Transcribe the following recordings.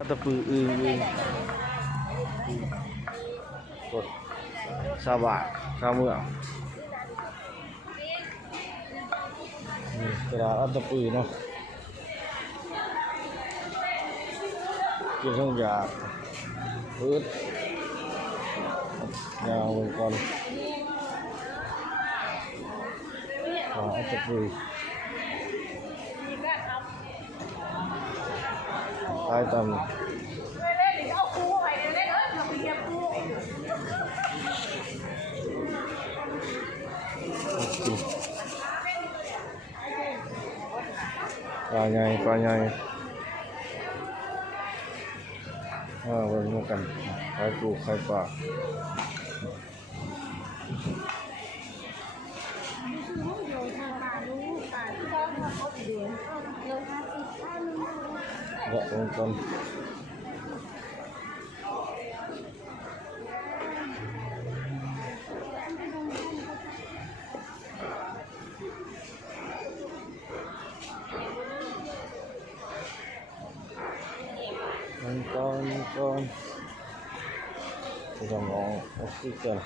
ตะปืออึงกดซาบะซาเมืองนี่กระดาษอัตตะปือเนาะกินทั้งยาพืชยาวไปก่อนอัตตะปือตายตำปลาใหญ่ปลาใหญ่วันนี้กันขายปูขายปลาเดี๋ยวลงกันก่อนจะมองออกซิเจน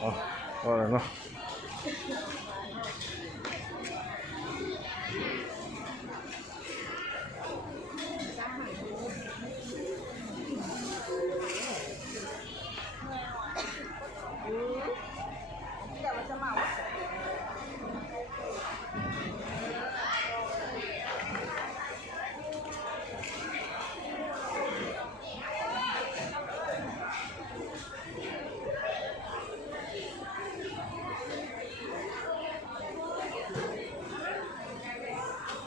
ว่าอะไรเนาะ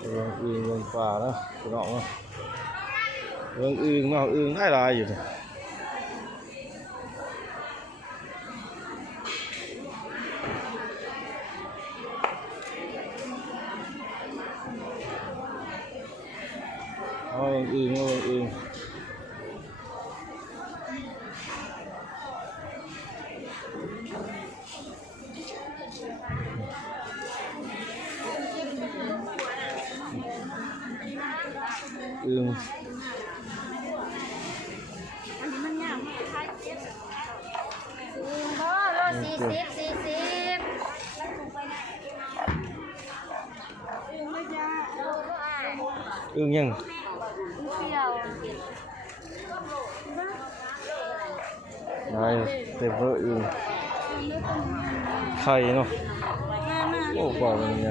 เรื่องอื่นเรื่องป่านะพี่น้องนะเรื่องอื่นเนาะอื่นได้หลายอยู่เนี่ยเอาเรื่องอื่นเอาเรื่องอื่นอันนี้มันยากมากโล40ยังได้เต็มเลยไข่เนาะโอ้กว่าเป็นไง